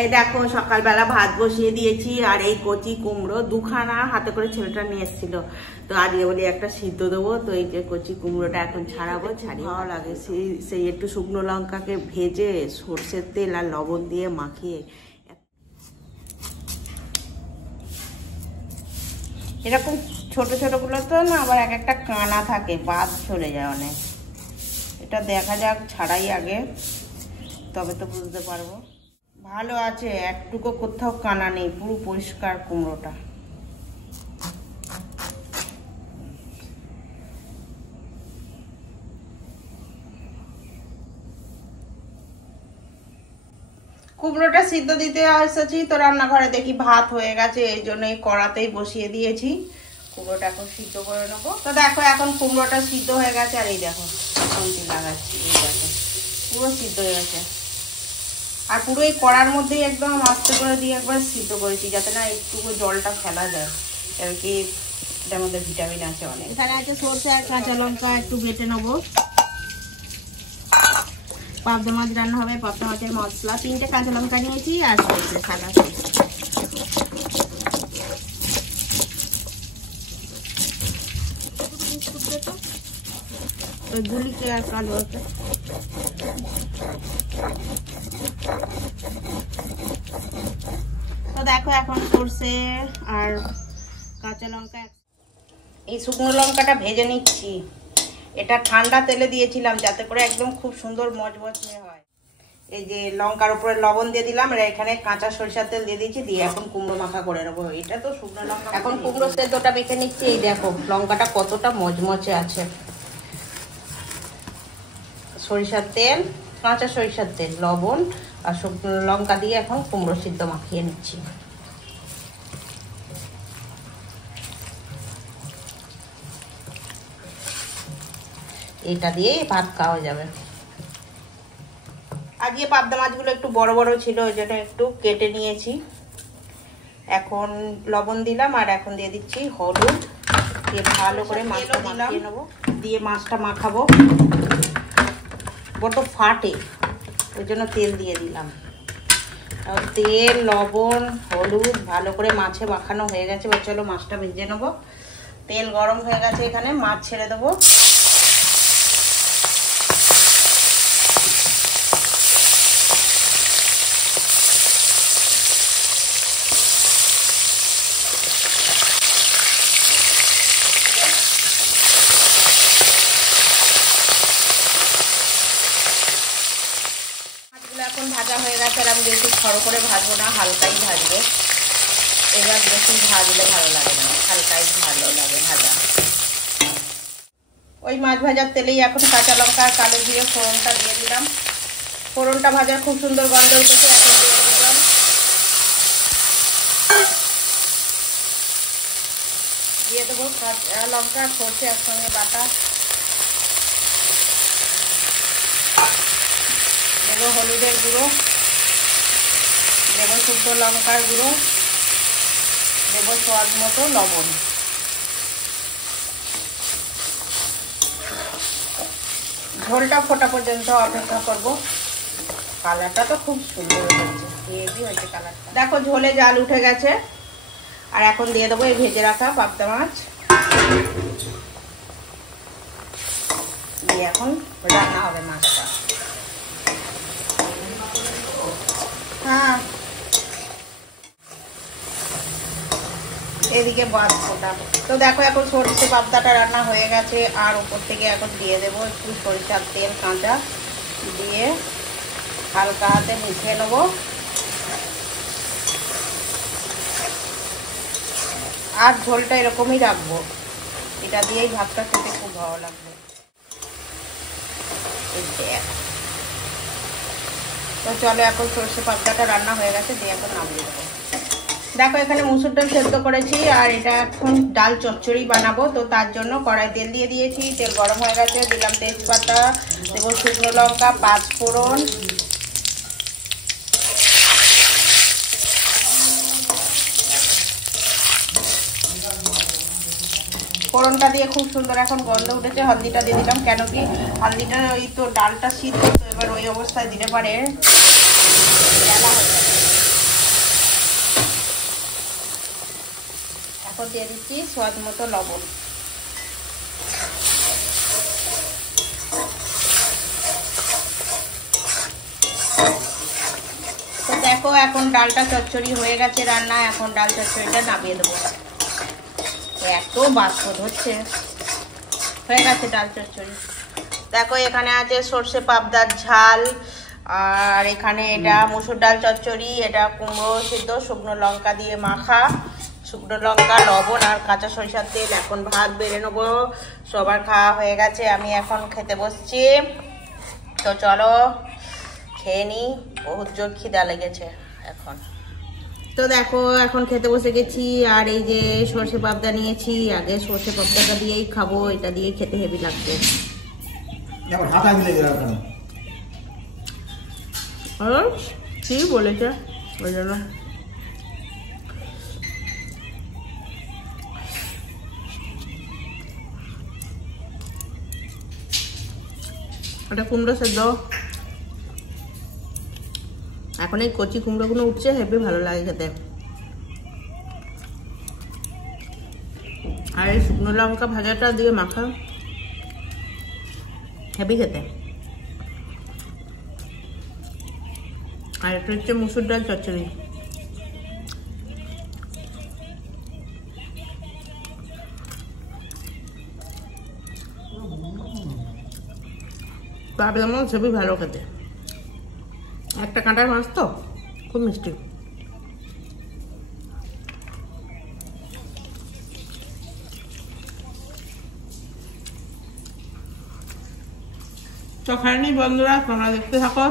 এই দেখো সকালবেলা ভাত বসিয়ে দিয়েছি আর এই কচি কুমড়ো দুখানা হাতে করে ছেলেটা নিয়ে এসেছিল, তো আজকে বলি একটা সিদ্ধ দেবো। তো এই যে কচি কুমড়োটা এখন ছাড়াবো, ছাড়িয়ে ভালো লাগে সেই একটু শুকনো লঙ্কাকে ভেজে সর্ষের তেল আর লবণ দিয়ে মাখিয়ে। এরকম ছোট ছোটগুলো তো না আবার এক একটা কানা থাকে, বাদ চলে যায় অনেক। এটা দেখা যাক ছাড়াই আগে, তবে তো বুঝতে পারবো। ভালো আছে, একটুকু কোথাও কানা নেই, পুরো পরিষ্কার কুমড়োটা। কুমড়োটা সিদ্ধ দিতে এসেছি তো রান্নাঘরে, দেখি ভাত হয়ে গেছে, এই জন্য এই কড়াতেই বসিয়ে দিয়েছি। কুমড়োটা এখন সিদ্ধ করে নেবো। তো দেখো এখন কুমড়োটা সিদ্ধ হয়ে গেছে, আর এই দেখো খুন্তি লাগাচ্ছি, এই দেখো পুরো সিদ্ধ হয়ে গেছে। আর পুরো এই কড়ার মধ্যেই একদম আস্তে করে দিয়ে একবার সিদ্ধ করেছি, যাতে না একটুকু জলটা ফেলা যায়, কারণ কি এটার মধ্যে ভিটামিন আছে অনেক। এখানে আছে সরষে আর কাঁচা লঙ্কা, একটু বেটে নেবো। পাবদা মাছ রান্না হবে, পাবদা মাছের মশলা 3টে কাঁচা লঙ্কা নিয়েছি আর সরষে, সাদা সরষে। তো গুলিকে আর কালো আছে। তো দেখো এখন সরষে আর কাঁচা লঙ্কা, এই শুকনো লঙ্কাটা ভেজে নিচ্ছি। এটা ঠান্ডা তেলে দিয়েছিলাম যাতে করে একদম খুব সুন্দর মচমচে হয়। এই যে লঙ্কার উপরে লবণ দিয়ে দিলাম, আর এখানে কাঁচা সরিষার তেল দিয়ে দিয়েছি, দিয়ে এখন কুমড়ো মাখা করে নেবো। এটা তো শুকনো লঙ্কা। এখন কুমড়ো সেদ্ধটা মেখে নিচ্ছি। এই দেখো লঙ্কাটা কতটা মচমচে আছে। সরিষার তেল, কাঁচা সরিষার তেল, লবণ আর শুকনো লঙ্কা দিয়ে এখন কুমড়ো সিদ্ধ মাখিয়ে নিচ্ছি। এটা দিয়ে ভাত খাওয়া যাবে। আজকে পাবদা মাছগুলো একটু বড় বড় ছিল, ওই জন্য একটু কেটে নিয়েছি। এখন লবণ দিলাম আর এখন দিয়ে দিচ্ছি হলুদ, দিয়ে ভালো করে মাছটা মাখিয়ে নেবো। দিয়ে মাছটা মাখাবো, বড় ফাটে ওই জন্য তেল দিয়ে দিলাম। তেল, লবণ, হলুদ ভালো করে মাছে মাখানো হয়ে গেছে। এবার চলো মাছটা ভেজে নেবো। তেল গরম হয়ে গেছে, এখানে মাছ ছেড়ে দেবো। এখন ভাজা হয়ে গেছে, আর আমি বেশি খড় করে ভাজবো না, হালকাই ভাজবো। এবার বেশি ভাজলে ভালো লাগে না, হালকাই ভালো লাগে ভাজা। ওই মাছ ভাজার তেলেই এখন কাঁচা লঙ্কা আর কালো দিয়ে ফোড়নটা দিয়ে দিলাম। ফোড়নটা ভাজার খুব সুন্দর গন্ধ উঠেছে, এখন দিয়ে দিলাম। দিয়ে দেবো কাঁচা লঙ্কা, সরষে একসঙ্গে বাটা, দেবো হলুদের গুঁড়ো, দেবো শুকনো লঙ্কার গুঁড়ো, দেবো স্বাদ মতো লবণ। ঝোলটা ফোটা পর্যন্ত অপেক্ষা করব। কালারটা তো খুব সুন্দর হয়েছে, হেভি হয়েছে কালারটা। দেখো ঝোলে জাল উঠে গেছে, আর এখন দিয়ে দেবো এই ভেজে রাখা পাবদা মাছ। দিয়ে এখন রান্না হবে মাছটা। হ্যাঁ, এদিকে বাদ ফোটা। তো দেখো এখন সরষে পাবদাটা রান্না হয়ে গেছে, আর উপর থেকে এখন দিয়ে দেবো একটু সরিষার তেল কাঁচা দিয়ে হালকা হাতে মিশিয়ে নেবো। আর ঝোলটা এরকমই রাখবো, এটা দিয়েই ভাতটা খেতে খুব ভালো লাগবে। তো চলো এখন সরষে পাবদাটা রান্না হয়ে গেছে, দিয়ে এখন নামিয়ে দেবো। দেখো এখানে মুসুর ডাল সেদ্ধ করেছি, আর এটা এখন ডাল চচ্চড়ি বানাবো। তো তার জন্য কড়াই তেল দিয়ে দিয়েছি, তেল গরম হয়ে গেছে, দিলাম তেজপাতা, দেবো শুকনো লঙ্কা, 5 ফোড়ন, ফোড়নটা দিয়ে খুব সুন্দর এখন গন্ধ উঠেছে। হলদিটা দিয়ে দিলাম, কেন কি হলদিটা ওই তো ডালটা সিদ্ধ, তো এবার ওই অবস্থায় দিতে পারে জ্বালা হয়ে যাবে। এখন দিয়ে দিচ্ছি স্বাদ মতো লবণ। তো দেখো এখন ডালটা চচ্চড়ি হয়ে গেছে রান্না। এখন ডাল চচ্চড়িটা নামিয়ে দেবো। এত বাষ্প হচ্ছে, হয়ে গেছে ডাল চচ্চড়ি। দেখো এখানে আছে সর্ষে পাবদার ঝাল, আর এখানে এটা মসুর ডাল চচ্চড়ি, এটা কুমড়ো সিদ্ধ শুকনো লঙ্কা দিয়ে মাখা, শুকনো লঙ্কা, লবণ আর কাঁচা সরিষার তেল। এখন ভাত বেড়ে নেবো। সবার খাওয়া হয়ে গেছে, আমি এখন খেতে বসছি। তো চলো খেয়ে নিই, বহুত জোর খিদা লেগেছে এখন। তো দেখো এখন খেতে বসে গেছি, আর এই যে সর্ষে পাবদা নিয়েছি। আগে সর্ষে পাবদাটা দিয়েই খাবো, এটা দিয়ে খেতে হেভি লাগবে। কি বলেছে ওই জন্য। এটা কুমড়ো সেদ্ধ, এখন এই কচি কুমড়োগুলো উঠছে, হেভি ভালো লাগে খেতে। আর এই শুকনো লঙ্কা ভাজাটা দিয়ে মাখা, হেভি খেতে। আর এটা হচ্ছে মসুর ডাল চচ্চড়ি। ভাবলাম হেভি ভালো খেতে। একটা কাঁটার মাছ তো খুব মিষ্টি। তো খাইনি বন্ধুরা, তোমরা দেখতে থাকো।